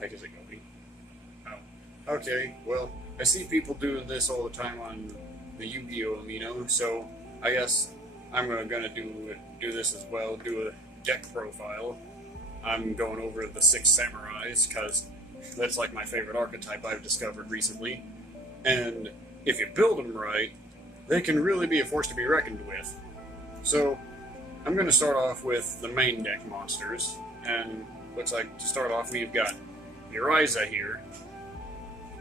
heck is it going? Oh, okay. Well, I see people doing this all the time on the Yu-Gi-Oh amino, so I guess I'm gonna do this as well. Do a deck profile. I'm going over the 6 samurais because that's like my favorite archetype I've discovered recently. And if you build them right, they can really be a force to be reckoned with. So I'm going to start off with the main deck monsters, and looks like to start off we've got Uriza here.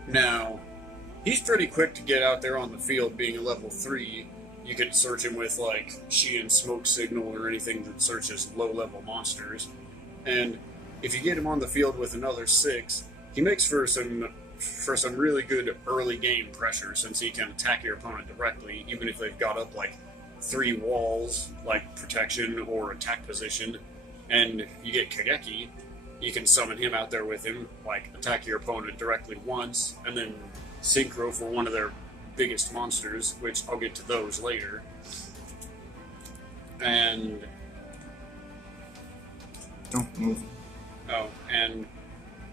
Now, he's pretty quick to get out there on the field, being a level 3. You could search him with like Shein Smoke Signal or anything that searches low-level monsters. And if you get him on the field with another 6, he makes for some really good early game pressure, since he can attack your opponent directly, even if they've got up like 3 walls, like protection or attack position. And you get Kageki, you can summon him out there with him, like attack your opponent directly once, and then synchro for one of their biggest monsters, which I'll get to those later. And Don't move. oh, and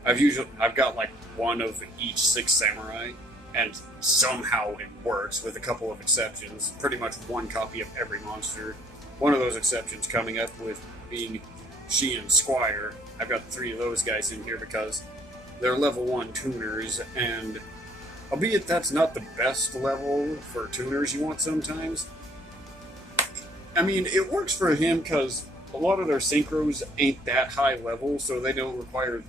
I've got like one of each 6 samurai, and somehow it works with a couple of exceptions. Pretty much one copy of every monster. One of those exceptions coming up with being Shein Squire. I've got 3 of those guys in here because they're level 1 tuners, and albeit that's not the best level for tuners you want sometimes, I mean, it works for him because a lot of their synchros ain't that high level, so they don't require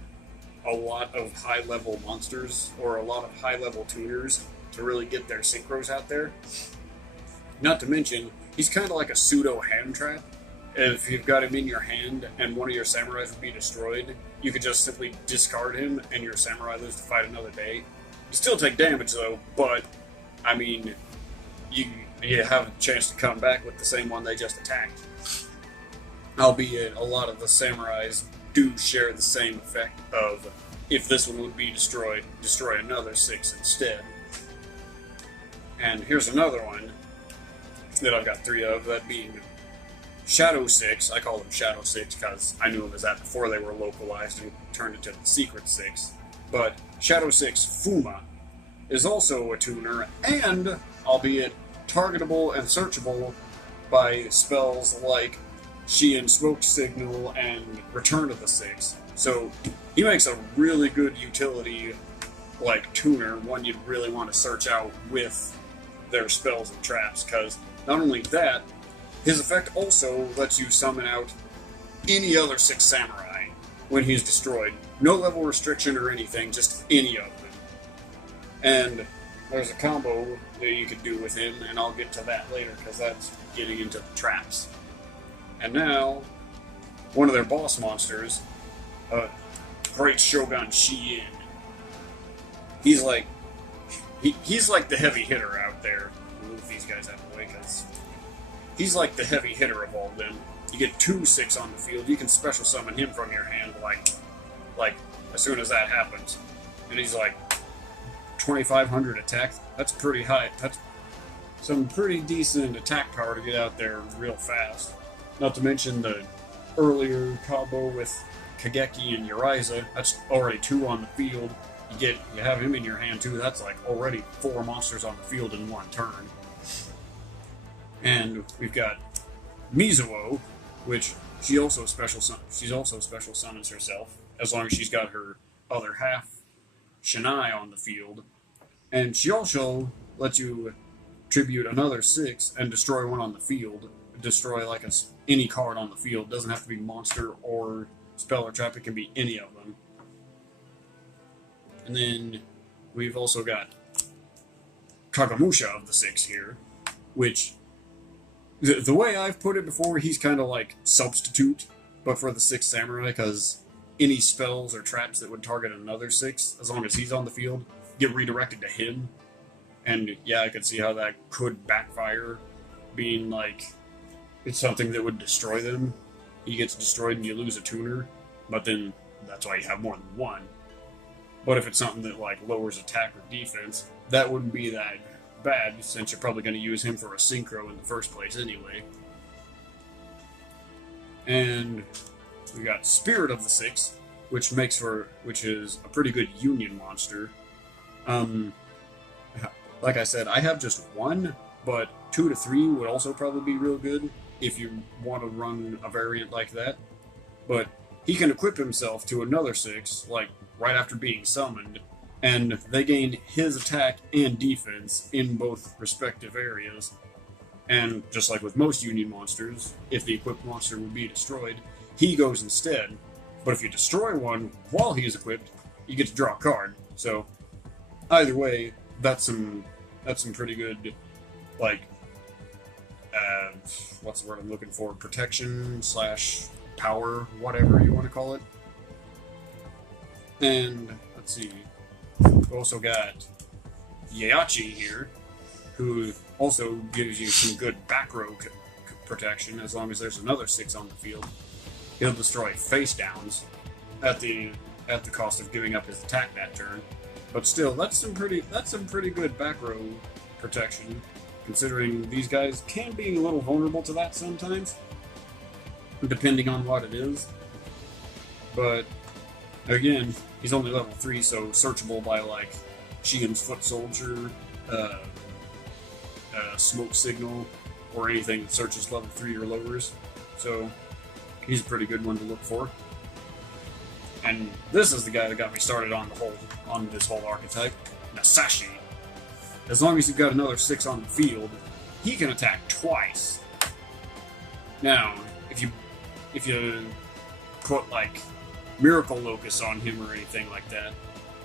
a lot of high-level monsters or a lot of high-level tuners to really get their synchros out there. Not to mention, he's kind of like a pseudo hand trap. If you've got him in your hand and one of your samurais would be destroyed, you could just simply discard him and your samurai lives to fight another day. You still take damage though, but I mean, you have a chance to come back with the same one they just attacked. Albeit a lot of the samurais do share the same effect of, if this one would be destroyed, destroy another 6 instead. And here's another one that I've got 3 of, that being Shadow 6. I call them Shadow 6 because I knew them as that before they were localized and turned into the Secret 6. But Shadow 6 Fuma is also a tuner, and, albeit targetable and searchable by spells like Shein Smoke Signal and Return of the 6. So he makes a really good utility like tuner, one you'd really want to search out with their spells and traps, because not only that, his effect also lets you summon out any other 6 samurai when he's destroyed. No level restriction or anything, just any of them. And there's a combo that you could do with him, and I'll get to that later because that's getting into the traps. And now, one of their boss monsters, Great Shogun Shein. He's like the heavy hitter out there. Move these guys out of the way because he's like the heavy hitter of all of them. You get 2 6 on the field. You can special summon him from your hand, like as soon as that happens. And he's like 2,500 attack. That's pretty high. That's some pretty decent attack power to get out there real fast. Not to mention the earlier combo with Kageki and Uriza. That's already 2 on the field. You have him in your hand too. That's like already 4 monsters on the field in one turn. And we've got Mizuo, which she's also special summons herself, as long as she's got her other half, Shinai, on the field. And she also lets you tribute another 6 and destroy one on the field. Destroy like any card on the field. Doesn't have to be monster or spell or trap. It can be any of them. And then we've also got Kagamusha of the 6 here, which the way I've put it before, he's kind of like substitute, but for the 6 samurai, because any spells or traps that would target another 6, as long as he's on the field, get redirected to him. And yeah, I could see how that could backfire, being like it's something that would destroy them. He gets destroyed and you lose a tuner, but then that's why you have more than one. But if it's something that like lowers attack or defense, that wouldn't be that bad, since you're probably going to use him for a synchro in the first place anyway. And we got Spirit of the 6, which is a pretty good union monster. Um, like I said, I have just one, but 2 to 3 would also probably be real good if you want to run a variant like that. But he can equip himself to another 6, like right after being summoned, and they gain his attack and defense in both respective areas. And just like with most Union monsters, if the equipped monster would be destroyed, he goes instead. But if you destroy one while he is equipped, you get to draw a card. So either way, that's some pretty good, like, what's the word I'm looking for? Protection slash power, whatever you want to call it. And let's see, we also got Yachi here, who also gives you some good back row protection as long as there's another 6 on the field. He'll destroy face downs at the cost of giving up his attack that turn. But still, that's some pretty good back row protection, considering these guys can be a little vulnerable to that sometimes, depending on what it is. But again, he's only level 3, so searchable by like Xian's Foot Soldier, Smoke Signal, or anything that searches level 3 or lowers. So he's a pretty good one to look for. And this is the guy that got me started on this whole archetype, Nasashi. As long as you've got another 6 on the field, he can attack twice. Now, if you put like Miracle Locus on him or anything like that,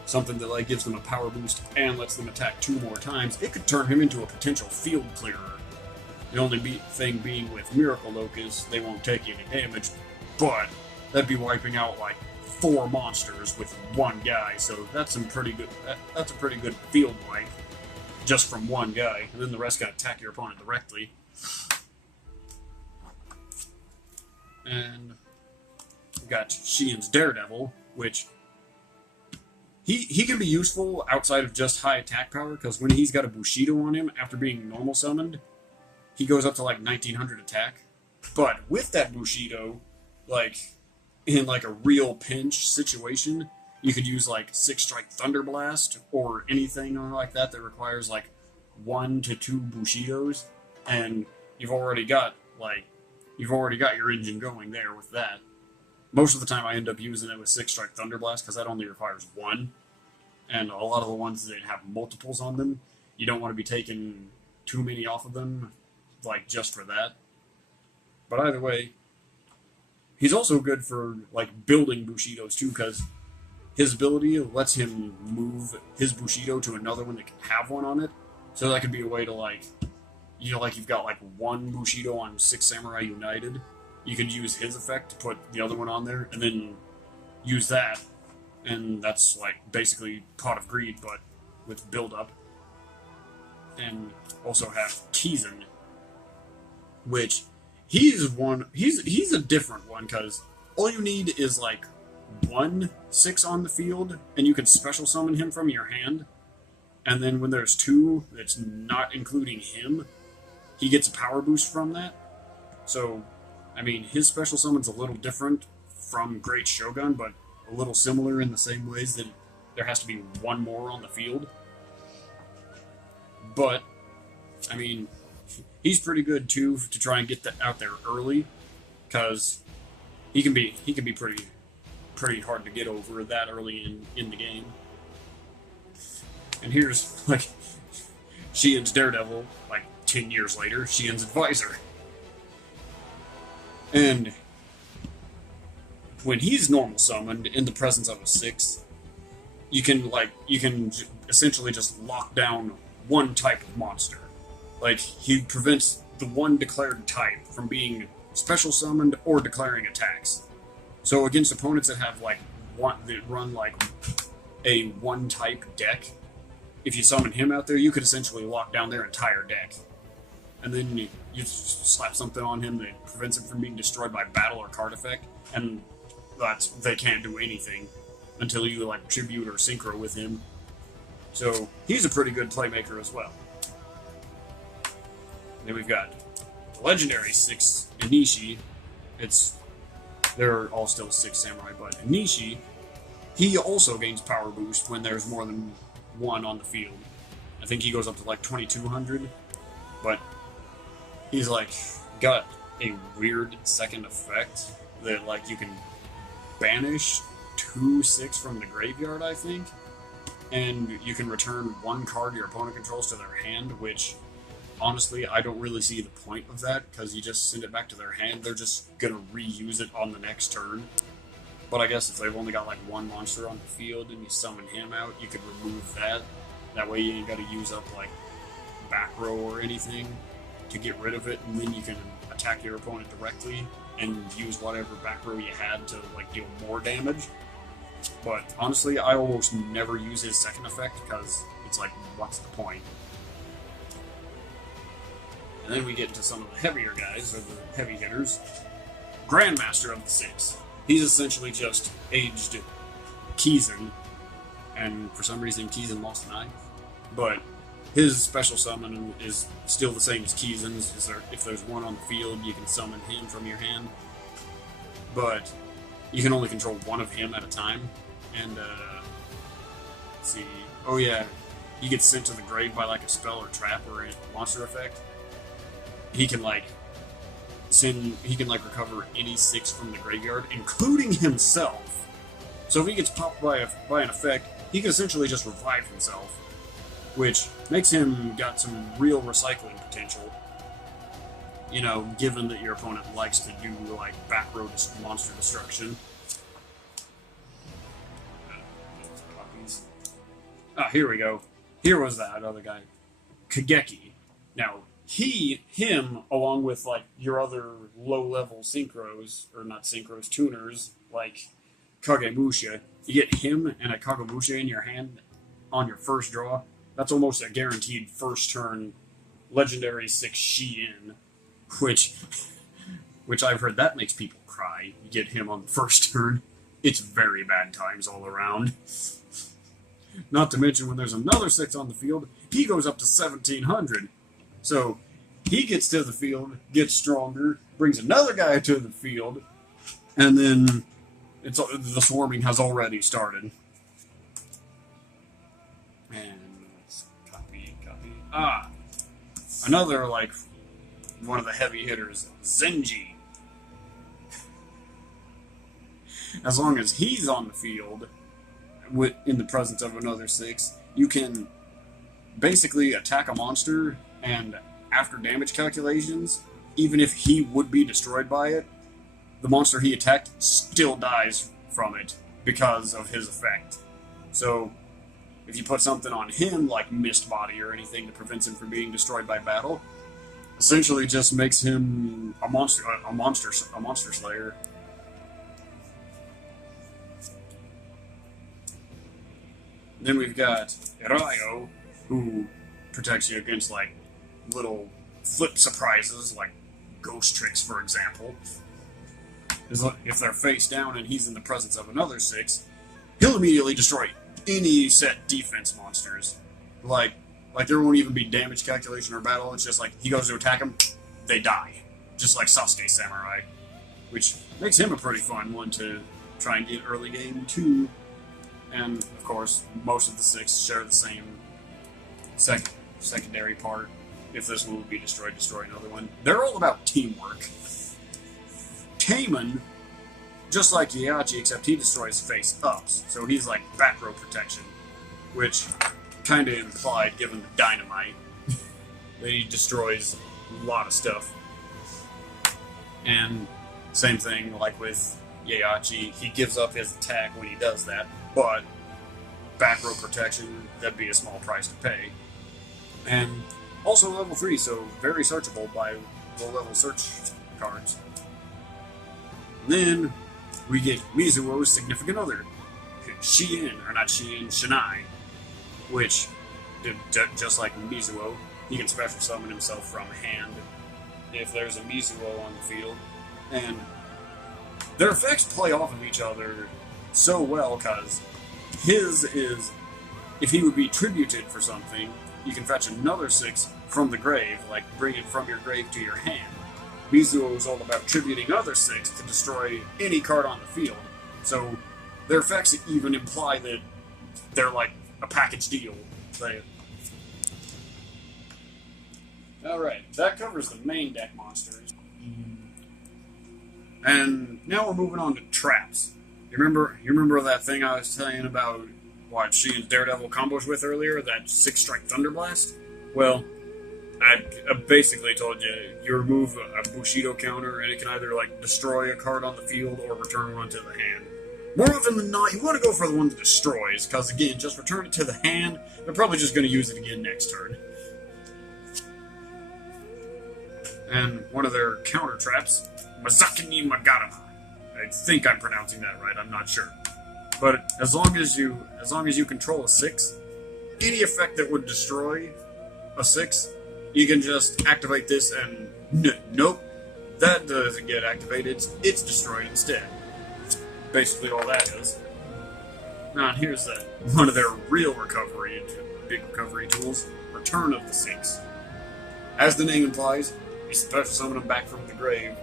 something that like gives them a power boost and lets them attack 2 more times, it could turn him into a potential field clearer. The only thing being with Miracle Locus, they won't take any damage, but that'd be wiping out like 4 monsters with 1 guy, so that's some pretty good. That's a pretty good field wipe, just from 1 guy, and then the rest can attack your opponent directly. And we got Xian's Daredevil, which he can be useful outside of just high attack power, because when he's got a Bushido on him after being normal summoned, he goes up to like 1900 attack. But with that Bushido, like in like a real pinch situation, you could use like 6-strike Thunder Blast or anything like that that requires like 1 to 2 Bushidos, and you've already got your engine going there with that. Most of the time I end up using it with 6-strike Thunder Blast because that only requires 1, and a lot of the ones that have multiples on them, you don't want to be taking too many off of them, like just for that. But either way, he's also good for like building Bushidos too, because his ability lets him move his Bushido to another one that can have one on it. So that could be a way to like, like you've got like 1 Bushido on 6 Samurai United. You could use his effect to put the other one on there, and then use that, and that's like basically Pot of Greed, but with build up. And also have Kizan, which he's a different one, because all you need is like 1 6 on the field, and you can special summon him from your hand. And then when there's 2, that's not including him, he gets a power boost from that. So, I mean, his special summon's a little different from Great Shogun, but a little similar in the same ways that there has to be 1 more on the field. But, I mean, he's pretty good too to try and get that out there early, because he can be pretty hard to get over that early in the game. And here's like Xian's Daredevil, like 10 years later, Xian's Advisor. And when he's normal summoned in the presence of a 6, you can essentially just lock down 1 type of monster. Like, he prevents the 1 declared type from being special summoned or declaring attacks. So against opponents that have like that run like a 1 type deck, if you summon him out there, you could essentially lock down their entire deck. And then you slap something on him that prevents him from being destroyed by battle or card effect, and they can't do anything until you like tribute or synchro with him. So he's a pretty good playmaker as well. Then we've got the legendary 6 Inishi. They're all still 6 samurai, but Inishi He also gains power boost when there's more than one on the field. I think he goes up to like 2200, but he's like got a weird second effect that like you can banish 2/6 from the graveyard, I think, and you can return one card your opponent controls to their hand, which honestly I don't really see the point of that, because you just send it back to their hand, they're just gonna reuse it on the next turn. But I guess if they've only got like one monster on the field and you summon him out, you could remove that. That way you ain't gotta use up like back row or anything to get rid of it, and then you can attack your opponent directly and use whatever back row you had to like deal more damage. But honestly, I almost never use his second effect because it's like, what's the point? And then we get into some of the heavier guys, or the heavy hitters. Grandmaster of the Six. He's essentially just aged Keezen, and for some reason Keezen lost an eye. But his special summon is still the same as Keezen's. If there's one on the field, you can summon him from your hand. But you can only control one of him at a time. And, let's see. Oh yeah, he gets sent to the grave by like a spell or trap or a monster effect. He can like recover any 6 from the graveyard, including himself. So if he gets popped by an effect, he can essentially just revive himself, which makes him got some real recycling potential. You know, given that your opponent likes to do like back row monster destruction. Ah, here we go. Here was that other guy, Kageki. Now, him, along with like your other low-level synchros, or not synchros, tuners, like Kagemusha, you get him and a Kagemusha in your hand on your first draw. That's almost a guaranteed first turn legendary 6 Shi-In, which I've heard that makes people cry. You get him on the first turn. It's very bad times all around. Not to mention when there's another 6 on the field, he goes up to 1700. So he gets to the field, gets stronger, brings another guy to the field, and then the swarming has already started. And let's copy. Ah, another like one of the heavy hitters, Zenji. As long as he's on the field, in the presence of another 6, you can basically attack a monster, and after damage calculations, even if he would be destroyed by it, the monster he attacked still dies from it because of his effect. So if you put something on him, like Mist Body or anything that prevents him from being destroyed by battle, essentially just makes him a monster slayer. Then we've got Rayo, who protects you against like little flip surprises, like ghost tricks, for example. If they're face down and he's in the presence of another 6, he'll immediately destroy any set defense monsters. Like there won't even be damage calculation or battle. It's just like he goes to attack them, they die, just like Sasuke Samurai, which makes him a pretty fun one to try and get early game too. And of course, most of the 6 share the same secondary part. If this one would be destroyed, destroy another one. They're all about teamwork. Taman, just like Yachi, except he destroys face-ups, so he's like back row protection, which kind of implied, given the dynamite, that he destroys a lot of stuff. And same thing, like with Yachi, he gives up his attack when he does that, but back row protection, that'd be a small price to pay. And also level 3, so very searchable by low-level search cards. And then we get Mizuo's significant other, Shinai, which, just like Mizuo, he can special summon himself from hand if there's a Mizuo on the field. And their effects play off of each other so well, because his is, if he would be tributed for something, you can fetch another 6 from the grave, like bring it from your grave to your hand. Mizuo is all about tributing other 6 to destroy any card on the field. So Their effects even imply that they're like a package deal. Alright, that covers the main deck monsters. And now we're moving on to traps. You remember that thing I was telling you about what she and Daredevil combos with earlier? That 6-strike Thunderblast? Well, I basically told you remove a Bushido counter and it can either like destroy a card on the field or return one to the hand. More often than not, you want to go for the one that destroys, because again, just return it to the hand, they're probably just going to use it again next turn. And one of their counter traps, Mazakini Magarama. I think I'm pronouncing that right, I'm not sure. But as long as you control a 6, any effect that would destroy a 6, you can just activate this and nope, that doesn't get activated, it's destroyed instead. Basically all that is. Now here's one of their real big recovery tools, Return of the 6. As the name implies, you special summon them back from the grave,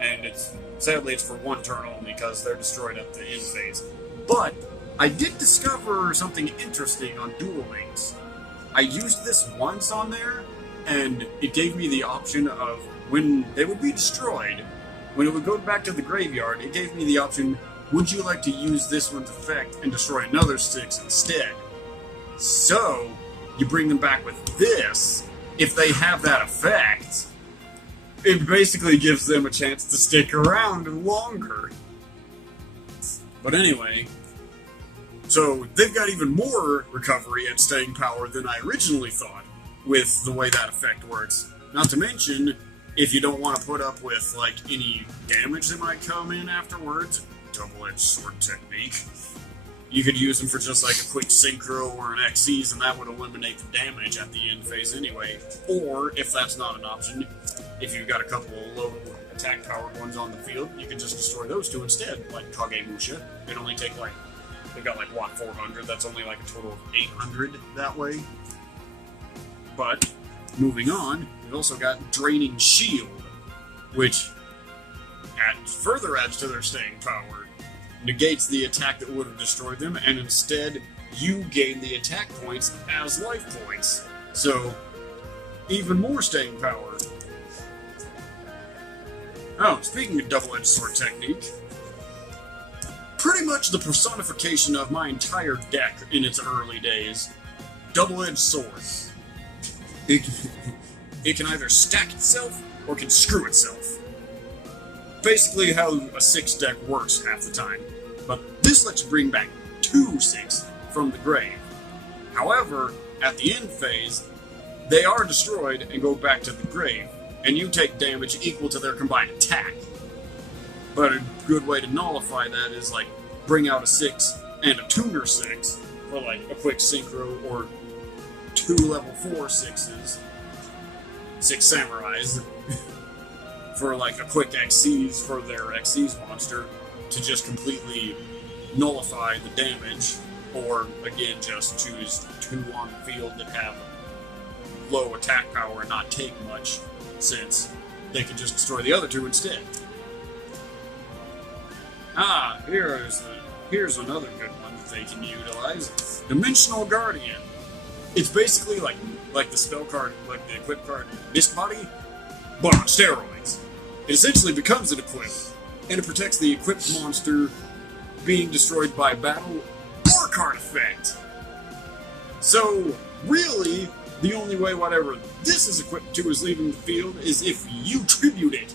and sadly it's for one turn only because they're destroyed at the end phase. But I did discover something interesting on Duel Links. I used this once on there, and it gave me the option of when they would be destroyed, when it would go back to the graveyard, it gave me the option, would you like to use this one's effect and destroy another 6 instead? So, you bring them back with this, if they have that effect, it basically gives them a chance to stick around longer. But anyway, so they've got even more recovery and staying power than I originally thought with the way that effect works. Not to mention, if you don't want to put up with like any damage that might come in afterwards, double-edged sword technique, you could use them for just like a quick synchro or an XCs, and that would eliminate the damage at the end phase anyway. Or, if that's not an option, if you've got a couple of low attack powered ones on the field, you can just destroy those two instead, like Kagemusha. It'd only take like, they've got like, what, 400? That's only like a total of 800 that way. But, moving on, we've also got Draining Shield, which further adds to their staying power. Negates the attack that would have destroyed them, and instead, you gain the attack points as life points. So, even more staying power. Oh, speaking of double-edged sword technique, pretty much the personification of my entire deck in its early days, double-edged sword. It can either stack itself, or can screw itself. Basically how a 6 deck works half the time. But this lets you bring back 2 6 from the grave. However, at the end phase, they are destroyed and go back to the grave, and you take damage equal to their combined attack. But a good way to nullify that is like bring out a 6 and a tuner 6 for like a quick synchro, or 2 level 4 6s, 6 samurais, for like a quick XCs for their XCs monster to just completely nullify the damage, or again just choose 2 on the field that have low attack power and not take much, since they can just destroy the other 2 instead. Here's another good one that they can utilize. Dimensional Guardian. It's basically like the spell card, like the equip card Disc Body, but on steroids. It essentially becomes an equip, and it protects the equipped monster being destroyed by battle or card effect. So, really, the only way whatever this is equipped to is leaving the field is if you tribute it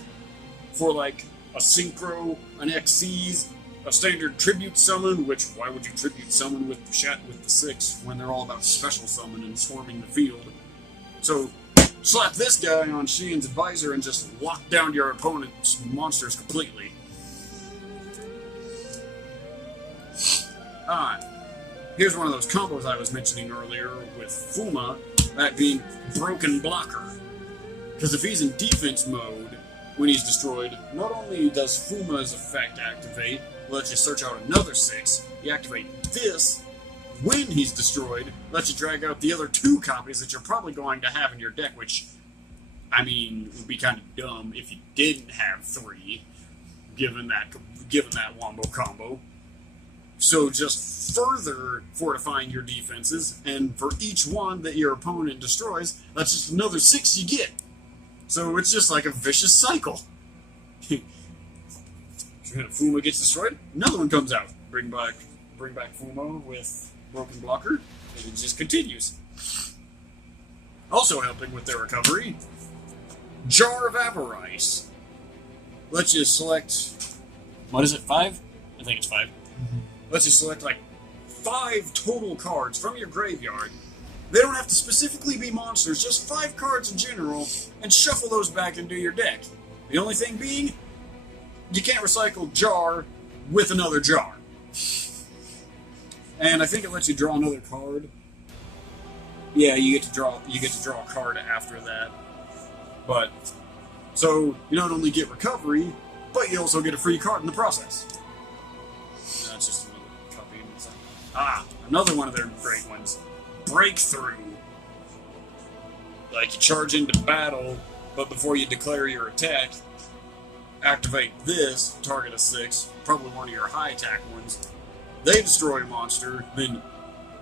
for like a synchro, an XCs, a standard tribute summon, which why would you tribute summon with the 6 when they're all about special summon and swarming the field? So, slap this guy on Shien's advisor and just lock down your opponent's monsters completely. Here's one of those combos I was mentioning earlier with Fuma, that being Broken Blocker. Because if he's in defense mode when he's destroyed, not only does Fuma's effect activate, lets you search out another 6, you activate this when he's destroyed, lets you drag out the other 2 copies that you're probably going to have in your deck, which, I mean, would be kind of dumb if you didn't have 3, given that wombo combo. So just further fortifying your defenses, and for each one that your opponent destroys, that's just another 6 you get. So it's just like a vicious cycle. Fuma gets destroyed, another one comes out. Bring back Fuma with Broken Blocker, and it just continues. Also helping with their recovery, Jar of Avarice. Let's just select, what is it, 5? I think it's 5. Let's just select like 5 total cards from your graveyard. They don't have to specifically be monsters, just 5 cards in general, and shuffle those back into your deck. The only thing being, you can't recycle Jar with another Jar. And I think it lets you draw another card. Yeah, you get to draw a card after that. But so you not only get recovery, but you also get a free card in the process. That's just another copy. Another one of their great ones. Breakthrough. Like you charge into battle, but before you declare your attack, activate this, target a 6, probably one of your high attack ones. They destroy a monster, then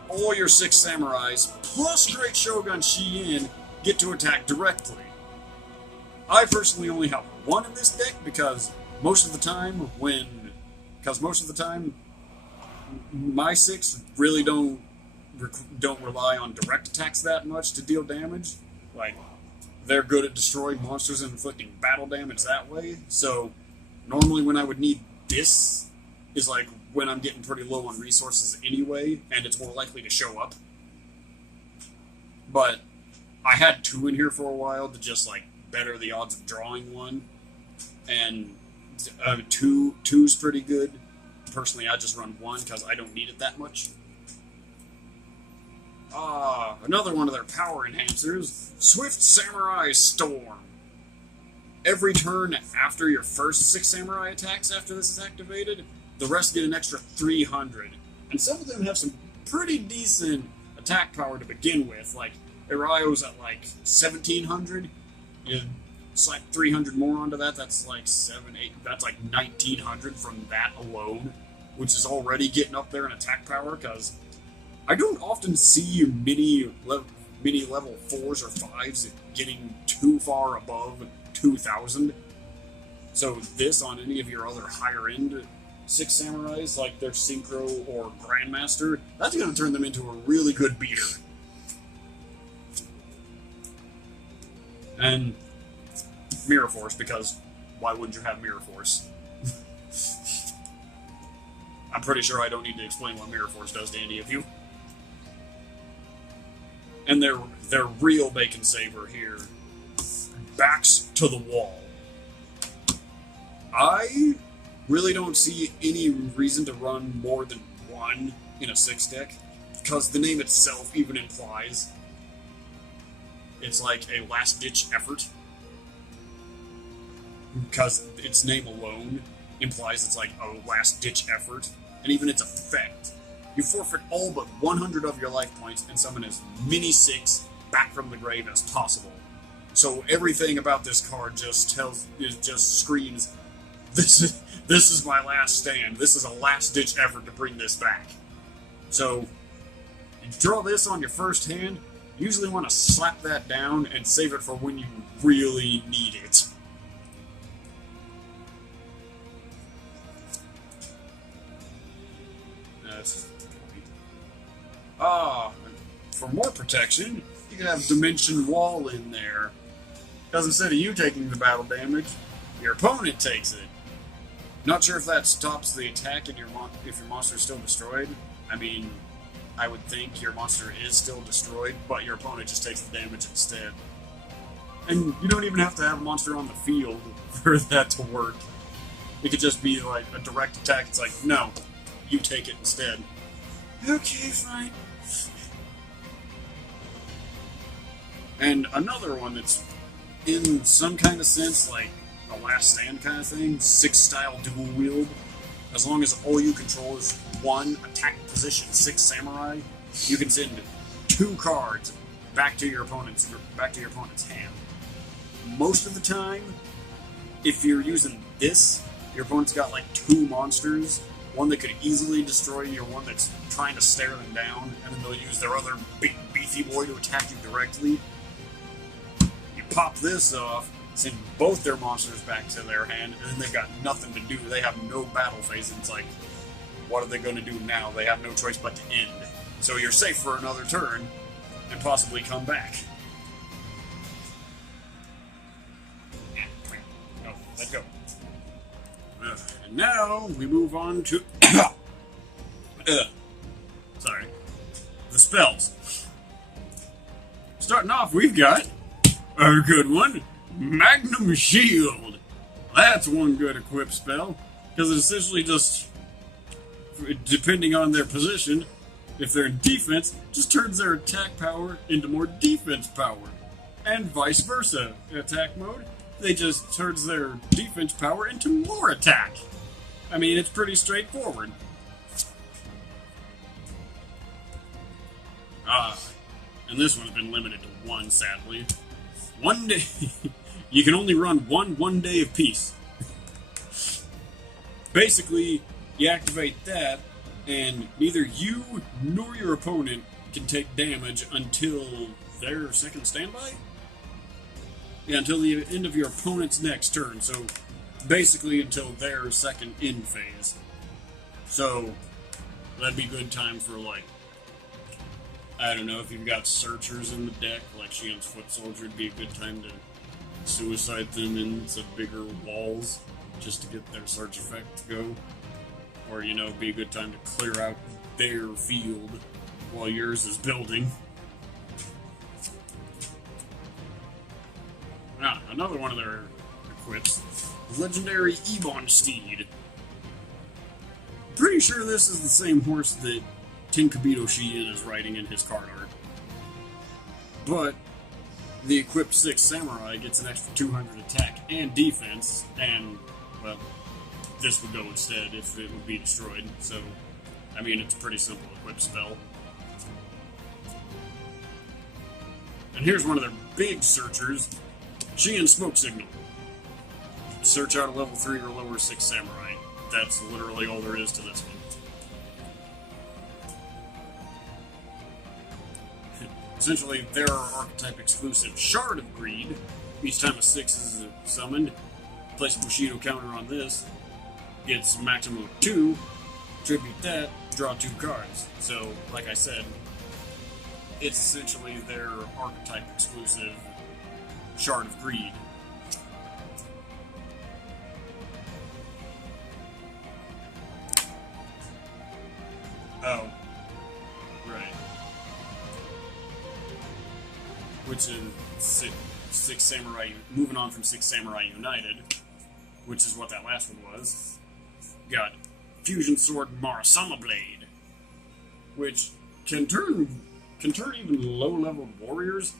all your 6 samurais plus Great Shogun Shien get to attack directly. I personally only have 1 in this deck because most of the time my 6 really don't rely on direct attacks that much to deal damage. Like, they're good at destroying monsters and inflicting battle damage that way. So normally when I would need this is like when I'm getting pretty low on resources anyway, and it's more likely to show up. But I had 2 in here for a while to just like better the odds of drawing one, and two's pretty good. Personally, I just run 1 because I don't need it that much. Another one of their power enhancers, Swift Samurai Storm. Every turn after your first 6 samurai attacks after this is activated, the rest get an extra 300. And some of them have some pretty decent attack power to begin with. Like, Ario's at like 1700. You slap 300 more onto that, that's like 8, that's like 1900 from that alone, which is already getting up there in attack power, because I don't often see mini level 4s or 5s getting too far above 2000. So this on any of your other higher end 6 samurais, like their Synchro or Grandmaster, that's going to turn them into a really good beater. And Mirror Force, because why wouldn't you have Mirror Force? I'm pretty sure I don't need to explain what Mirror Force does to any of you. And their real bacon saver here, Backs to the Wall. I really don't see any reason to run more than 1 in a 6 deck, because the name itself even implies it's like a last-ditch effort. Because its name alone implies it's like a last-ditch effort, and even its effect. You forfeit all but 100 of your life points and summon as many 6 back from the grave as possible. So everything about this card just screams, this is my last stand. This is a last-ditch effort to bring this back. So you draw this on your first hand. You usually want to slap that down and save it for when you really need it. For more protection, you can have Dimension Wall in there. Because instead of you taking the battle damage, your opponent takes it. Not sure if that stops the attack if your monster is still destroyed. I mean, I would think your monster is still destroyed, but your opponent just takes the damage instead. And you don't even have to have a monster on the field for that to work. It could just be like a direct attack. It's like, no, you take it instead. Okay, fine. And another one that's in some kind of sense like a last stand kind of thing, 6 style dual wield. As long as all you control is 1 attack position 6 samurai, you can send 2 cards back to your opponent's hand. Most of the time, if you're using this, your opponent's got like 2 monsters one that could easily destroy your one that's trying to stare them down, and then they'll use their other big beefy boy to attack you directly. You pop this off, send both their monsters back to their hand, and then they've got nothing to do. They have no battle phase, and it's like, what are they going to do now? They have no choice but to end. So you're safe for another turn, and possibly come back. No, let go. And now we move on to sorry, the spells. Starting off, we've got a good one, Magnum Shield. That's one good equip spell, because it essentially just, depending on their position, if they're in defense, just turns their attack power into more defense power, and vice versa. In attack mode, they just turns their defense power into more attack. I mean, it's pretty straightforward. And this one's been limited to one, sadly. One day, you can only run one day of peace. Basically, you activate that, and neither you nor your opponent can take damage until their second standby? Yeah, until the end of your opponent's next turn, so basically until their second end phase. So, that'd be a good time for, like, I don't know, if you've got searchers in the deck, like Xian's Foot Soldier, it'd be a good time to suicide them into bigger walls, just to get their search effect to go. Or, you know, it'd be a good time to clear out their field while yours is building. Another one of their equips, Legendary Ebon Steed. Pretty sure this is the same horse that Tenkabito Xian is riding in his card art. But the equipped 6 Samurai gets an extra 200 attack and defense, and, well, this would go instead if it would be destroyed. So, I mean, it's a pretty simple equip spell. And here's one of their big searchers, Xian Smoke Signal. Search out a level 3 or lower 6 Samurai. That's literally all there is to this one. Essentially, there are archetype exclusive Shard of Greed. Each time a 6 is summoned, place a Bushido counter on this, gets maximum of 2, tribute that, draw 2 cards. So, like I said, it's essentially their archetype exclusive Shard of Greed. Oh. Right. Which is Six Samurai, moving on from 6 Samurai United, which is what that last one was. Got Fusion Sword Marasama Blade, which can turn even low-level warriors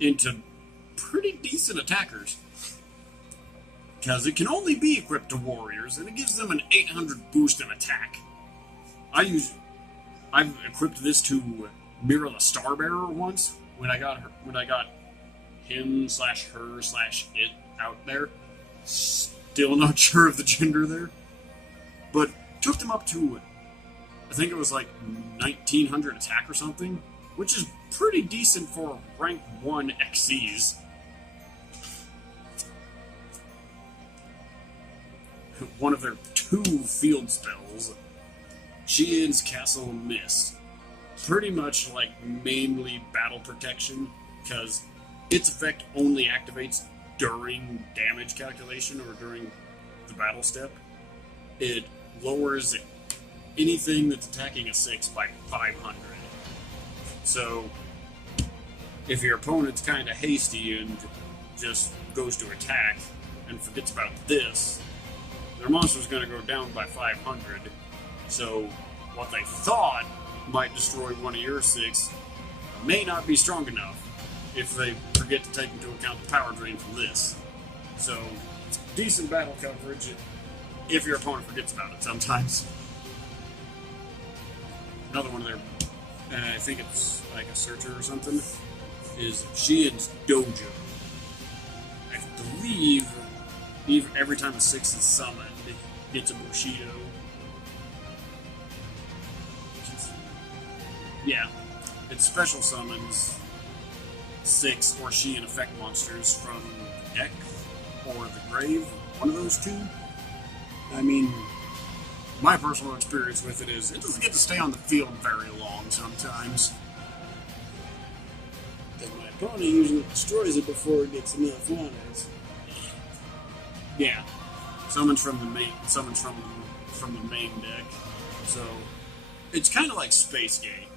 into pretty decent attackers. Because it can only be equipped to warriors, and it gives them an 800 boost in attack. I've equipped this to Mira the Starbearer once when I got him/her/it out there. Still not sure of the gender there, but took them up to, I think it was like 1900 attack or something, which is pretty decent for rank 1 XCs. One of their 2 field spells, Xian's Castle Mist. Pretty much like mainly battle protection, because its effect only activates during damage calculation or during the battle step. It lowers anything that's attacking a 6 by 500. So, if your opponent's kind of hasty and just goes to attack and forgets about this, their monster's going to go down by 500. So, what they thought might destroy one of your 6 may not be strong enough if they forget to take into account the power drain from this. So, decent battle coverage if your opponent forgets about it sometimes. Another one of their, I think it's like a searcher or something, is Xian's Dojo. I believe every time a 6 is summoned, it gets a Bushido. Yeah, it special summons 6 or Shein effect monsters from the deck or the grave, one of those two. I mean, my personal experience with it is it doesn't get to stay on the field very long sometimes. Because my opponent usually destroys it before it gets enough manners. Yeah, summons from the main deck. So it's kind of like Space Gate.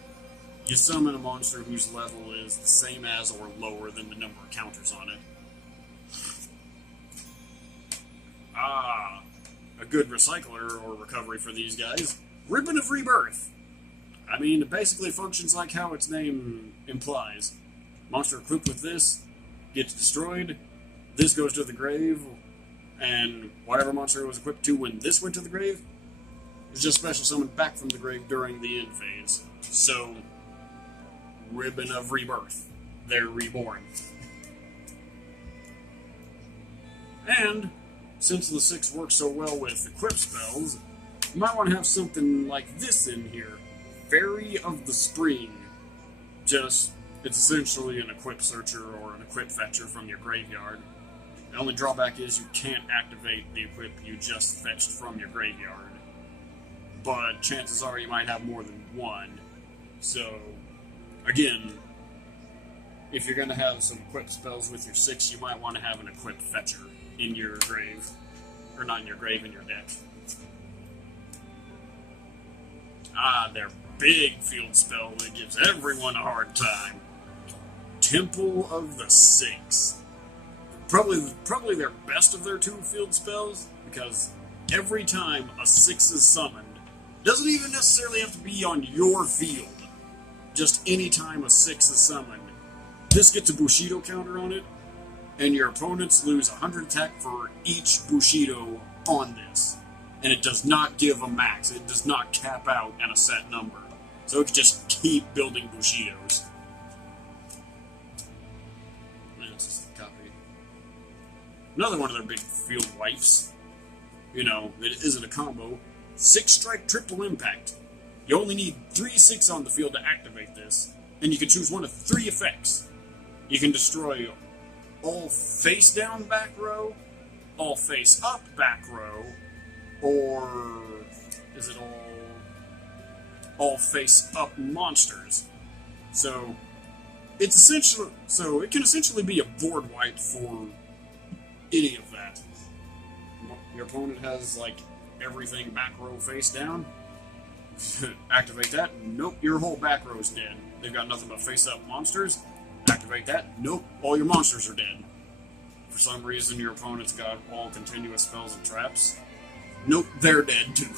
You summon a monster whose level is the same as or lower than the number of counters on it. Ah, a good recycler or recovery for these guys. Ribbon of Rebirth. I mean, it basically functions like how its name implies. Monster equipped with this gets destroyed. This goes to the grave, and whatever monster it was equipped to when this went to the grave is just special summoned back from the grave during the end phase. So, Ribbon of Rebirth. They're reborn. And since the 6 works so well with equip spells, you might want to have something like this in here. Fairy of the Spring. Just, it's essentially an equip searcher or an equip fetcher from your graveyard. The only drawback is you can't activate the equip you just fetched from your graveyard. But chances are you might have more than one. So, again, if you're going to have some equip spells with your 6, you might want to have an equip fetcher in your grave. Or not in your grave, in your deck. Ah, their big field spell that gives everyone a hard time. Temple of the Six. Probably their best of their 2 field spells, because every time a 6 is summoned, doesn't even necessarily have to be on your field. Just any time a 6 is summoned, this gets a Bushido counter on it, and your opponents lose 100 attack for each Bushido on this. And it does not give a max. It does not cap out at a set number. So it can just keep building Bushidos. That's just a copy. Another one of their big field wipes. You know, that isn't a combo. 6-strike triple impact. You only need 3 6 on the field to activate this. And you can choose one of 3 effects. You can destroy all face down back row, all face up back row, or is it all face up monsters? So it can essentially be a board wipe for any of that. Your opponent has like everything back row face down. Activate that. Nope, your whole back row is dead. They've got nothing but face up monsters. Activate that. Nope, all your monsters are dead. For some reason, your opponent's got all continuous spells and traps. Nope, they're dead too.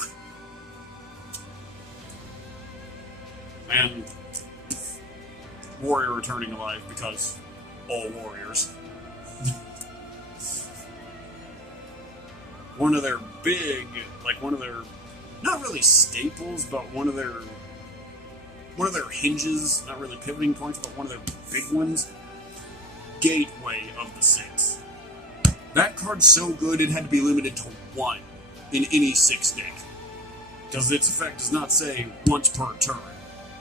And warrior returning alive because all warriors. One of their not really staples, but one of their hinges, not really pivoting points, but one of their big ones, Gateway of the Six. That card's so good it had to be limited to 1 in any 6 deck. Because its effect does not say once per turn.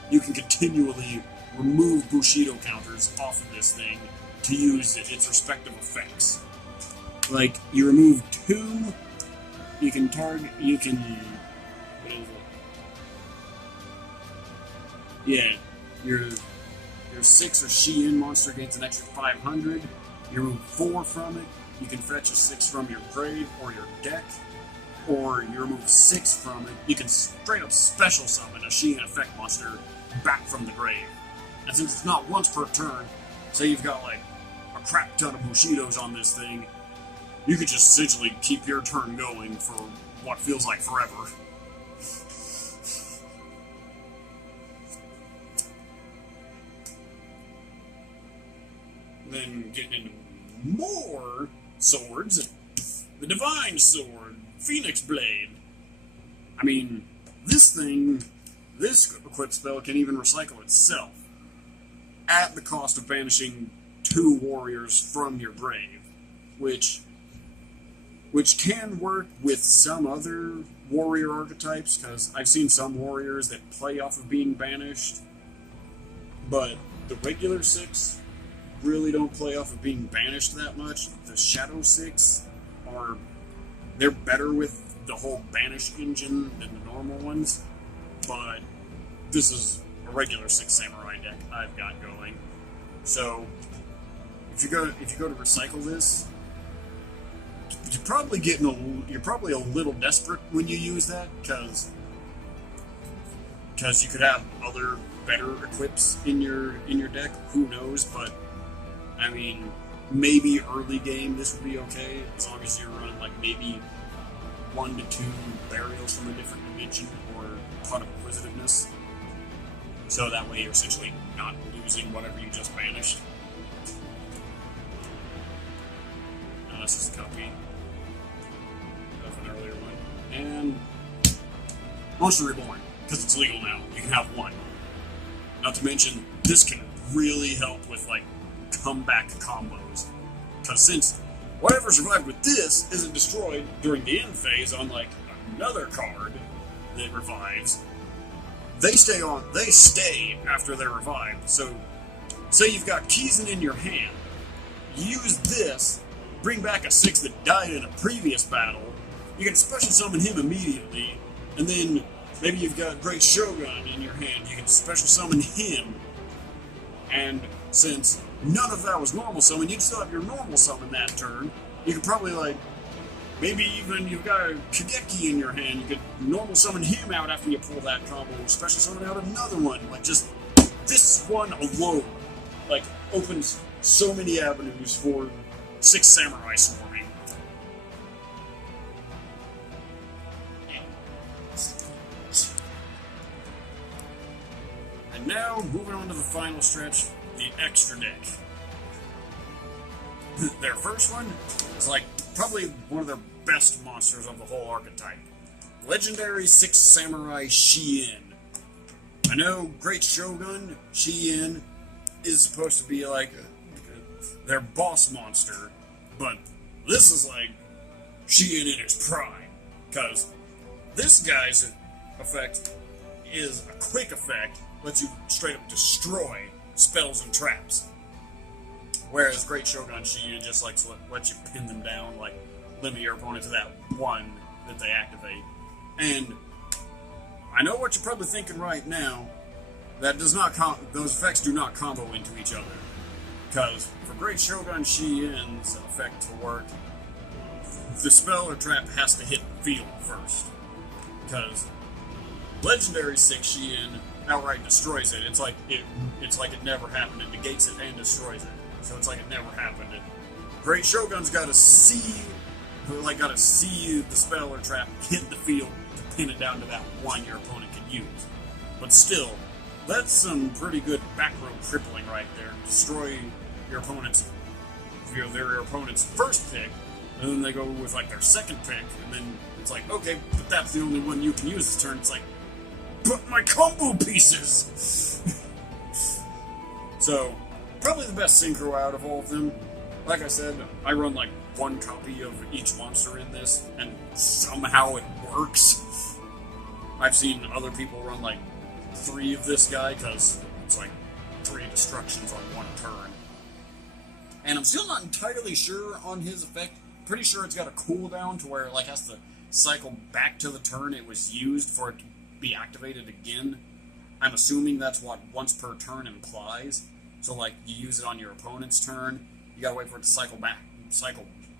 You can continually remove Bushido counters off of this thing to use its respective effects. Like, you remove 2, you can target, what is it? Yeah, your 6 or Shein monster gains an extra 500. You remove 4 from it. You can fetch a 6 from your grave or your deck. Or you remove 6 from it. You can straight up special summon a Shein effect monster back from the grave. And since it's not once per turn, say you've got like a crap ton of Bushidos on this thing, you could just essentially keep your turn going for what feels like forever. Then getting into more swords, the Divine Sword, Phoenix Blade. I mean, this equip spell can even recycle itself at the cost of banishing 2 warriors from your grave, which can work with some other warrior archetypes, because I've seen some warriors that play off of being banished, but the regular 6 really don't play off of being banished that much. The Shadow 6 they're better with the whole banish engine than the normal ones, but this is a regular 6 samurai deck I've got going. So if you go to recycle this, you're probably a little desperate when you use that, because you could have other better equips in your deck. Who knows? But I mean, maybe early game this would be okay, as long as you're running like maybe 1 to 2 burials from a different dimension or pot of inquisitiveness. So that way you're essentially not losing whatever you just banished. This is a copy of an earlier one. And Monster Reborn, because it's legal now. You can have 1. Not to mention, this can really help with like comeback combos. Because since whatever survived with this isn't destroyed during the end phase, unlike another card that revives, they stay after they're revived. So, say you've got Keizan in your hand, use this, bring back a 6 that died in a previous battle, you can special summon him immediately, and then maybe you've got Great Shogun in your hand, you can special summon him, and since none of that was normal summon, you'd still have your normal summon that turn. You could probably, like, maybe even you've got a Kageki in your hand, you could normal summon him out after you pull that combo, special summon out another one. Like, just this one alone, like, opens so many avenues for 6 samurai swarming. And now, moving on to the final stretch, the extra deck. Their first one is like probably one of their best monsters of the whole archetype. Legendary 6 Samurai Shien. I know Great Shogun Shien is supposed to be like their boss monster, but this is like Shien in his prime, because this guy's effect is a quick effect, lets you straight up destroy spells and traps. Whereas Great Shogun Shien just like lets you pin them down, like limit your opponent to that 1 that they activate. And I know what you're probably thinking right now. That does not those effects do not combo into each other. Because for Great Shogun Shien's effect to work, the spell or trap has to hit the field first. Because Legendary 6 Shien outright destroys it. It's like it never happened. It negates it and destroys it. So it's like it never happened. And Great Shogun's got to see the spell or trap hit the field to pin it down to that 1 your opponent can use. But still, that's some pretty good back row crippling right there. Destroy your opponent's first pick, and then they go with like their second pick, and then it's like, okay, but that's the only one you can use this turn. It's like, but my combo pieces! So, probably the best synchro out of all of them. Like I said, I run like 1 copy of each monster in this, and somehow it works. I've seen other people run like 3 of this guy, because it's like 3 destructions on 1 turn. And I'm still not entirely sure on his effect. Pretty sure it's got a cooldown to where it like has to cycle back to the turn it was used for it to be activated again. I'm assuming that's what once per turn implies. So like you use it on your opponent's turn, you gotta wait for it to cycle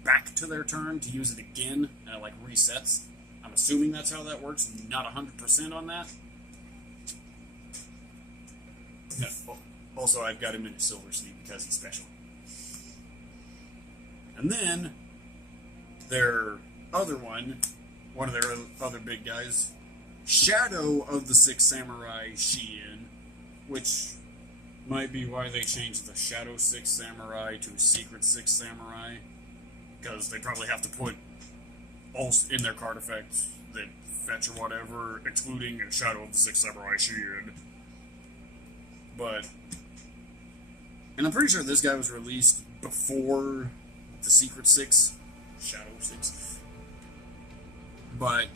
back to their turn to use it again, and it like resets. I'm assuming that's how that works. I'm not 100% on that. Yeah. Also, I've got him in a Silver Sleeve because he's special. And then their other one of their other big guys, Shadow of the 6 Samurai Shien, which might be why they changed the Shadow 6 Samurai to Secret 6 Samurai, because they probably have to put all in their card effects that fetch or whatever, excluding Shadow of the 6 Samurai Shien. And I'm pretty sure this guy was released before the Secret 6, Shadow 6. But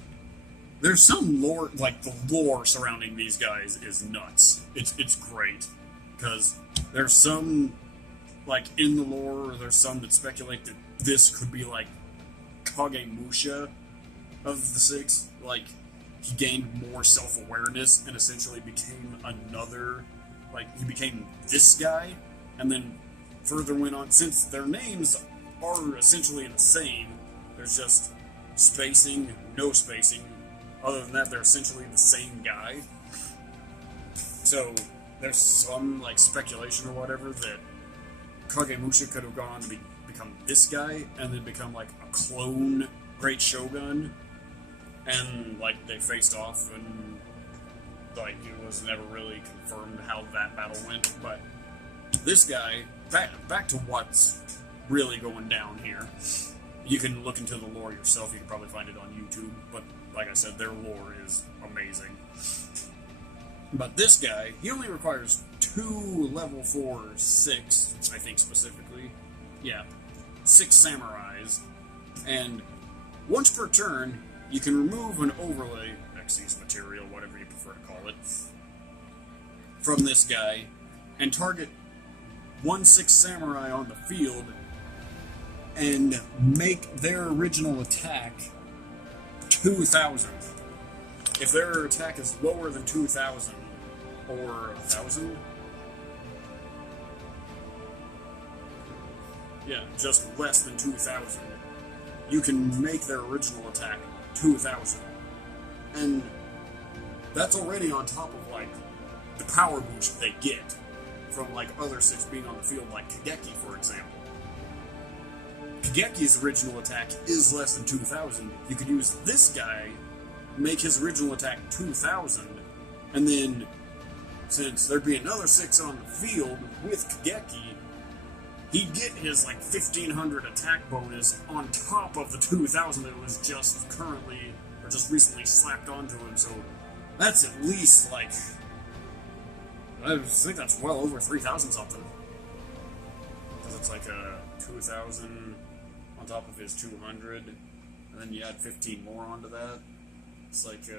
there's some lore, like the lore surrounding these guys is nuts. It's great. because there's some, like, in the lore, there's some that speculate that this could be, like, Kagemusha of the six. Like, he gained more self-awareness and essentially became another, like, he became this guy, and then further went on, since their names are essentially the same, there's just spacing, no spacing. Other than that, they're essentially the same guy. So, there's some, like, speculation or whatever that Kagemusha could have gone on to become this guy, and then become, like, a clone Great Shogun, and, like, they faced off, and, like, it was never really confirmed how that battle went, but this guy, back to what's really going down here. You can look into the lore yourself, you can probably find it on YouTube, but like I said, their lore is amazing. But this guy, he only requires 2 level 4, 6, I think specifically. Yeah, 6 samurais. And once per turn, you can remove an overlay, Xyz material, whatever you prefer to call it, from this guy, and target 1 6 samurai on the field, and make their original attack 2,000. If their attack is lower than 2,000, or 1,000, yeah, just less than 2,000, you can make their original attack 2,000. And that's already on top of, like, the power boost they get from, like, other 6 being on the field, like Kageki, for example. Kageki's original attack is less than 2,000. You could use this guy, make his original attack 2,000, and then, since there'd be another 6 on the field with Kageki, he'd get his, like, 1,500 attack bonus on top of the 2,000 that was just currently, or just recently slapped onto him, so that's at least, like, I think that's well over 3,000 something. Because it's like a 2,000 on top of his 200, and then you add 15 more onto that. It's like,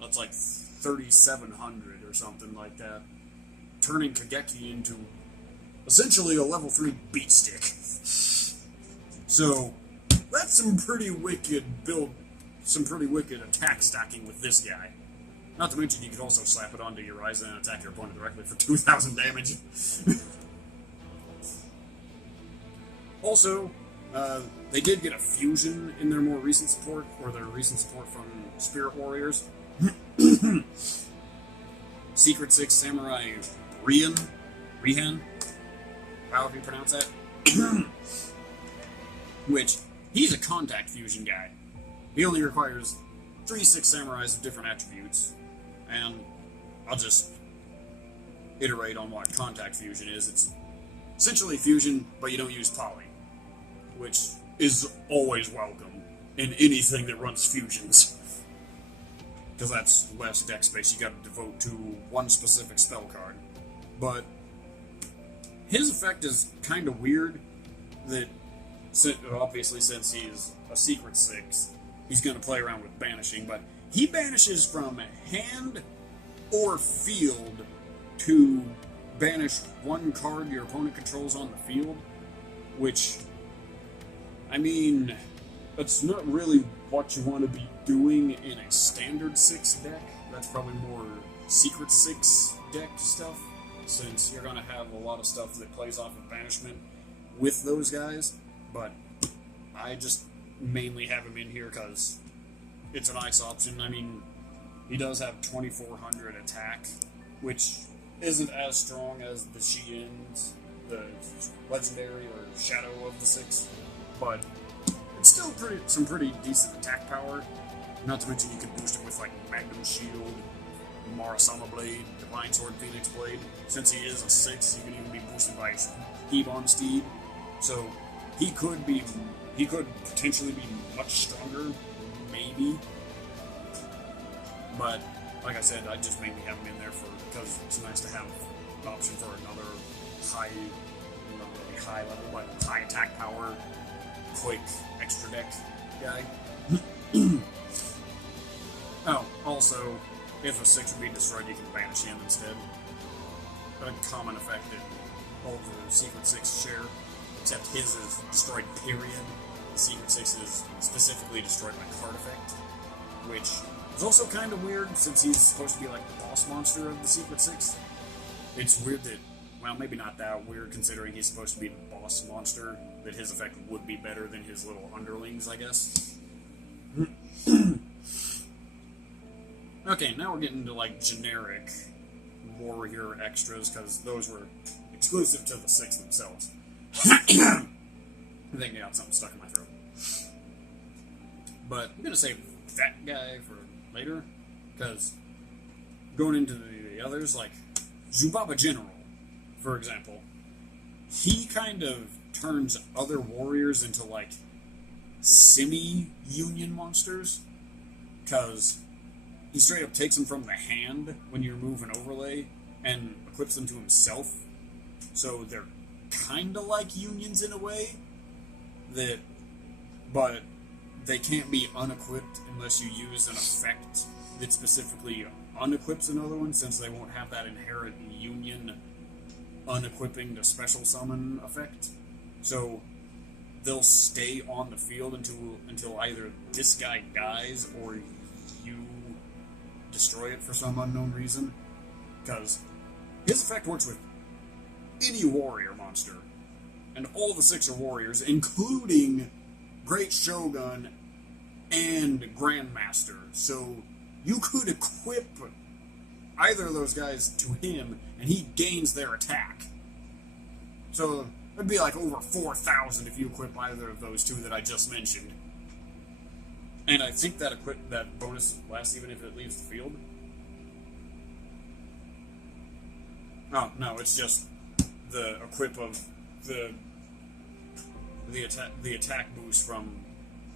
that's like 3,700 or something like that. Turning Kageki into essentially a level 3 beat stick. So, that's some pretty wicked attack stacking with this guy. Not to mention, you could also slap it onto your Ryzen and attack your opponent directly for 2,000 damage. Also, they did get a fusion in their more recent support, or their recent support from Spirit Warriors. Secret 6 Samurai Rihan, however you pronounce that. Which, he's a contact fusion guy. He only requires 3 6 samurais of different attributes, and I'll just iterate on what contact fusion is. It's essentially fusion, but you don't use poly, which is always welcome in anything that runs fusions, because that's less deck space you gotta devote to one specific spell card. But his effect is kind of weird, that obviously since he's a Secret 6, he's going to play around with banishing, but he banishes from hand or field to banish 1 card your opponent controls on the field, which, I mean, it's not really what you want to be doing in a standard 6 deck. That's probably more Secret 6 deck stuff, since you're going to have a lot of stuff that plays off of banishment with those guys, but I just mainly have him in here because it's a nice option. I mean, he does have 2,400 attack, which isn't as strong as the Shiins, the Legendary or Shadow of the 6, but it's still some pretty decent attack power. Not to mention you can boost it with, like, Magnum Shield, Marasama Blade, Divine Sword, Phoenix Blade. Since he is a 6, he can even be boosted by Ebon Steed. So he could potentially be much stronger, maybe. But like I said, I just mainly have him in there because it's nice to have an option for another high, not really high level, but high attack power, quick extra deck guy. Oh, also, if a 6 would be destroyed, you can banish him instead. A common effect that all the Secret 6 share, except his is destroyed, period. The Secret 6 is specifically destroyed by card effect, which is also kind of weird since he's supposed to be like the boss monster of the Secret 6. It's weird that, well, maybe not that weird considering he's supposed to be the boss monster, that his effect would be better than his little underlings, I guess. Okay, now we're getting to like generic warrior extras, because those were exclusive to the 6 themselves. I think I got something stuck in my throat. But I'm going to save that guy for later, because going into the others, like Zubaba General, for example, he kind of turns other warriors into like semi-union monsters, because he straight up takes them from the hand when you remove an overlay and equips them to himself. So they're kind of like unions in a way, but they can't be unequipped unless you use an effect that specifically unequips another one, since they won't have that inherent union unequipping the special summon effect. So they'll stay on the field until either this guy dies or you destroy it for some unknown reason. Because his effect works with any warrior monster. And all the 6 are warriors, including Great Shogun and Grandmaster. So you could equip either of those guys to him, and he gains their attack. So it'd be like over 4,000 if you equip either of those 2 that I just mentioned. And I think that that bonus lasts even if it leaves the field. Oh, no, it's just the equip of the attack boost from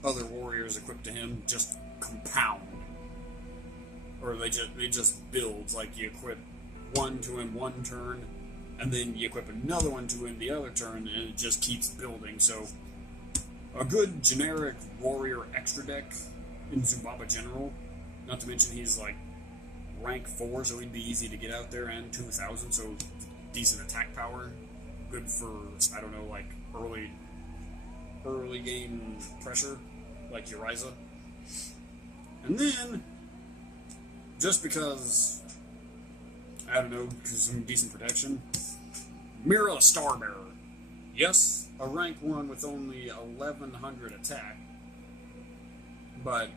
other warriors equipped to him just compound. Or they just build, like you equip one to him one turn, and then you equip another one to him the other turn, and it just keeps building. So a good generic warrior extra deck in Zubaba General, not to mention he's like rank 4, so he'd be easy to get out there, and 2,000, so decent attack power. Good for, I don't know, like early game pressure, like Uriza. And then, just because, I don't know, because some decent protection, Mira Starbearer. Yes, a rank 1 with only 1,100 attack. But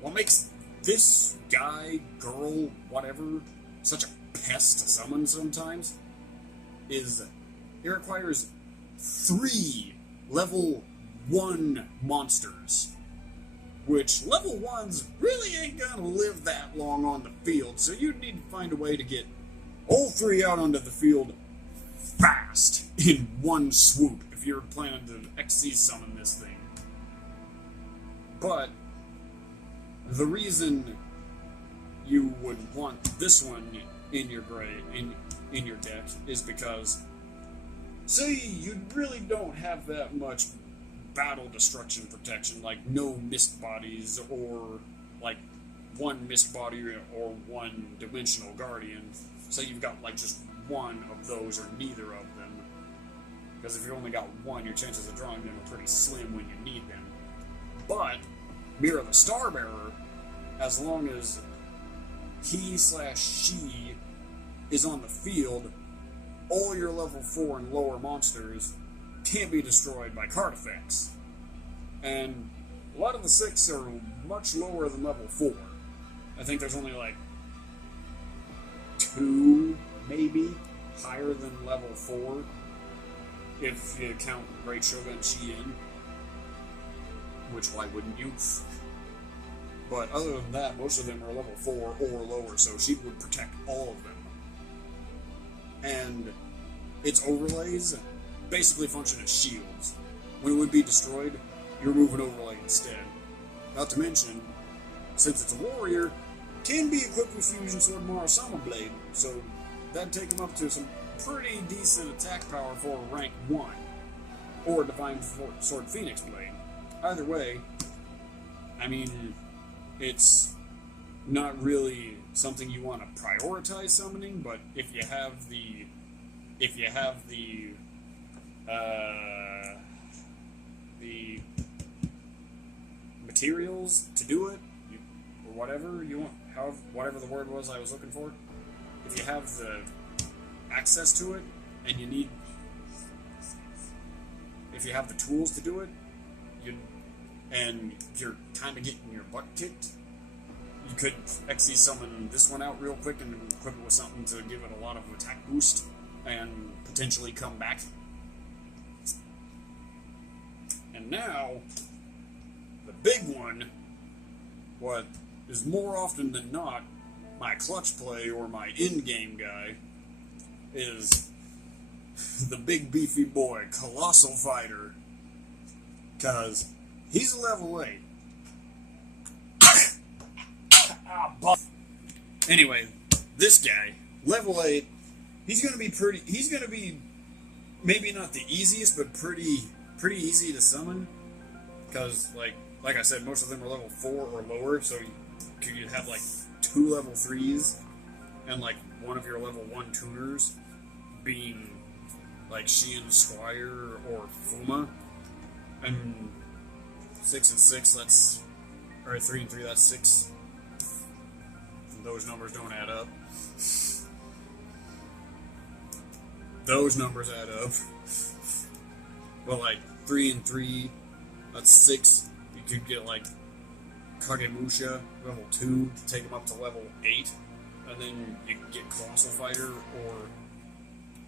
what makes this guy, girl, whatever, such a pest to summon sometimes is it requires 3 level 1 monsters, which level 1s really ain't gonna live that long on the field, so you'd need to find a way to get all 3 out onto the field fast in one swoop if you're planning to XC summon this thing. But the reason you would want this one in your in your deck is because, say you really don't have that much battle destruction protection, like no mist bodies, or like 1 mist body or 1 dimensional guardian. Say you've got like just 1 of those or neither of them, because if you only got 1, your chances of drawing them are pretty slim when you need them. But Mira the Starbearer, as long as he/she is on the field, all your level 4 and lower monsters can't be destroyed by card effects. And a lot of the 6 are much lower than level 4. I think there's only like 2, maybe, higher than level 4, if you count Great Shogun Shien, which why wouldn't you? But other than that, most of them are level 4 or lower, so she would protect all of them. And its overlays basically function as shields. When it would be destroyed, you remove an overlay instead. Not to mention, since it's a warrior, can be equipped with Fusion Sword Marasama Blade, so that'd take him up to some pretty decent attack power for a rank 1, or Divine Sword Phoenix Blade. Either way, I mean, it's not really something you want to prioritize summoning, but if you have the the materials to do it, or whatever you want, however, whatever the word was I was looking for, if you have the access to it, and if you have the tools to do it, and you're kind of getting your butt kicked, you could XC summon this one out real quick and equip it with something to give it a lot of attack boost and potentially come back. And now, the big one, what is more often than not my clutch play or my in-game guy, is the big beefy boy, Colossal Fighter. Because he's a level 8. Anyway, this guy, level 8, he's gonna be maybe not the easiest, but pretty easy to summon. Because, like I said, most of them are level 4 or lower, so you have like 2 level 3s, and like one of your level 1 tuners being like Sheehan Squire or Fuma. And 6 and 6, that's, or 3 and 3, that's 6. Those numbers don't add up. Those numbers add up. Well, like 3 and 3, that's 6. You could get like Kagemusha level 2 to take him up to level 8, and then you can get Colossal Fighter, or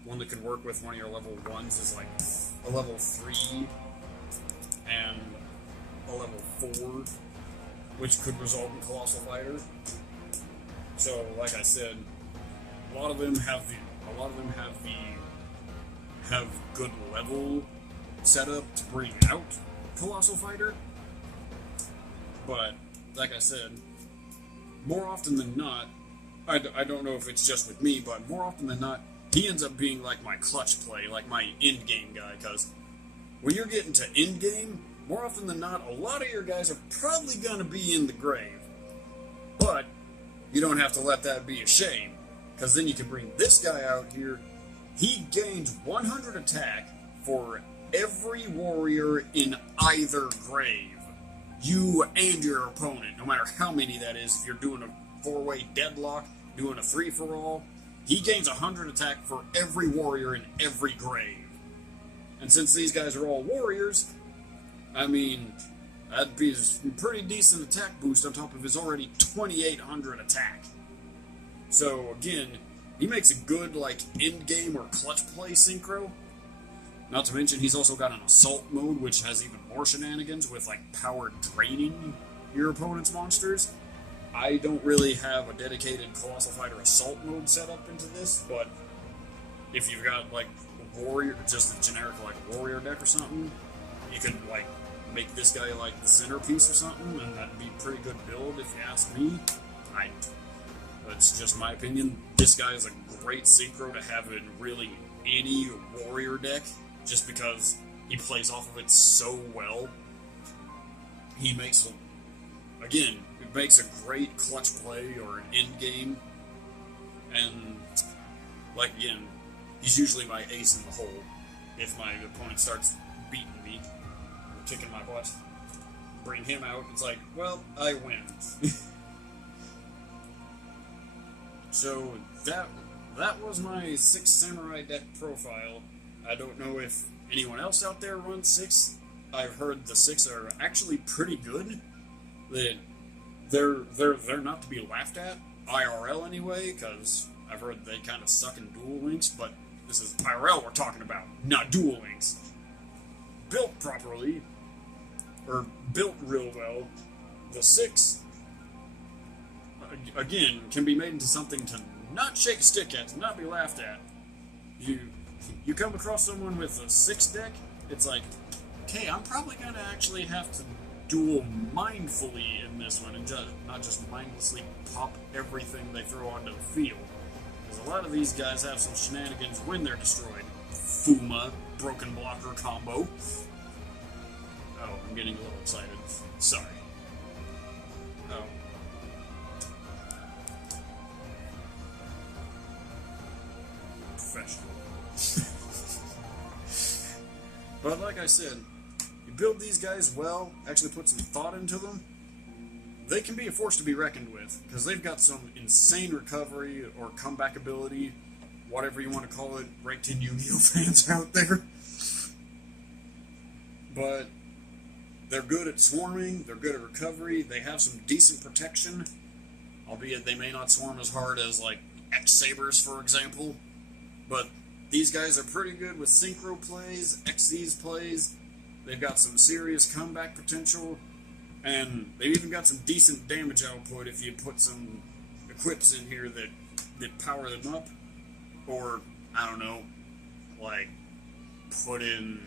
one that could work with one of your level 1s is like a level 3 and a level 4, which could result in Colossal Fighter. So, like I said, a lot of them have good level setup to bring out Colossal Fighter. But, like I said, more often than not, I don't know if it's just with me, but more often than not, he ends up being like my clutch play, like my end-game guy, because when you're getting to end-game, more often than not, a lot of your guys are probably going to be in the grave. But you don't have to let that be a shame, because then you can bring this guy out here. He gains 100 attack for every warrior in either grave. You and your opponent, no matter how many that is. If you're doing a 4-way deadlock, doing a 3-for-all, he gains 100 attack for every warrior in every grave. And since these guys are all warriors, I mean, that'd be a pretty decent attack boost on top of his already 2,800 attack. So again, he makes a good like end-game or clutch play synchro. Not to mention, he's also got an assault mode, which has even more shenanigans with like power draining your opponent's monsters. I don't really have a dedicated Colossal Fighter assault mode set up into this, but if you've got like warrior, just a generic like warrior deck or something, you could like make this guy like the centerpiece or something, and that'd be a pretty good build if you ask me. That's just my opinion. This guy is a great synchro to have in really any warrior deck, just because he plays off of it so well. He makes, again, it makes a great clutch play or an end game, and like again, he's usually my ace in the hole if my opponent starts beating me or kicking my butt. Bring him out, it's like, well, I win. So that was my 6 Samurai deck profile. I don't know if anyone else out there runs 6. I've heard the 6 are actually pretty good. That they're not to be laughed at, IRL anyway, because I've heard they kind of suck in Duel Links, but this is IRL we're talking about, not Duel Links. Built properly, or built real well, the 6, again, can be made into something to not shake a stick at, to not be laughed at. You come across someone with a 6 deck, it's like, okay, I'm probably going to actually have to duel mindfully in this one, and not just mindlessly pop everything they throw onto the field. Because a lot of these guys have some shenanigans when they're destroyed. Fuma, broken blocker combo. Oh, I'm getting a little excited. Sorry. Oh. professional. But like I said, you build these guys well, actually put some thought into them, they can be a force to be reckoned with, because they've got some insane recovery or comeback ability, whatever you want to call it, right to Yu-Gi-Oh fans out there. But they're good at swarming, they're good at recovery, they have some decent protection, albeit they may not swarm as hard as, like, X-Sabers, for example. But these guys are pretty good with synchro plays, XZ's plays. They've got some serious comeback potential, and they've even got some decent damage output if you put some equips in here that power them up. Or, I don't know, like, put in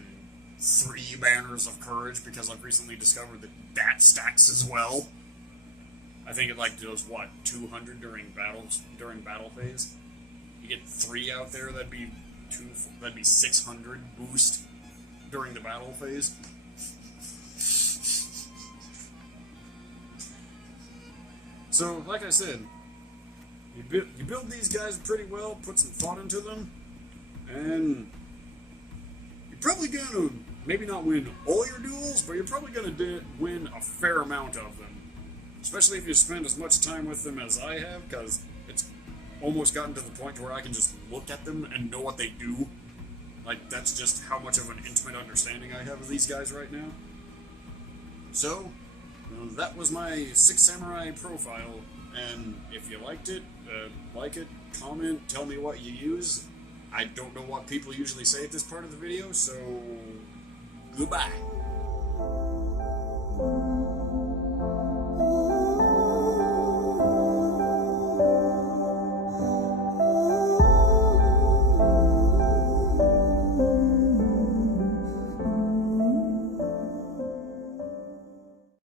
3 banners of courage, because I've recently discovered that stacks as well. I think it like does what, 200 during battle phase. You get 3 out there, that'd be 600 boost during the battle phase. So, like I said, you build these guys pretty well, put some thought into them, and you're probably gonna maybe not win all your duels, but you're probably gonna win a fair amount of them. Especially if you spend as much time with them as I have, because it's almost gotten to the point where I can just look at them and know what they do. Like, that's just how much of an intimate understanding I have of these guys right now. So, that was my 6 Samurai profile, and if you liked it, like it, comment, tell me what you use. I don't know what people usually say at this part of the video, so goodbye.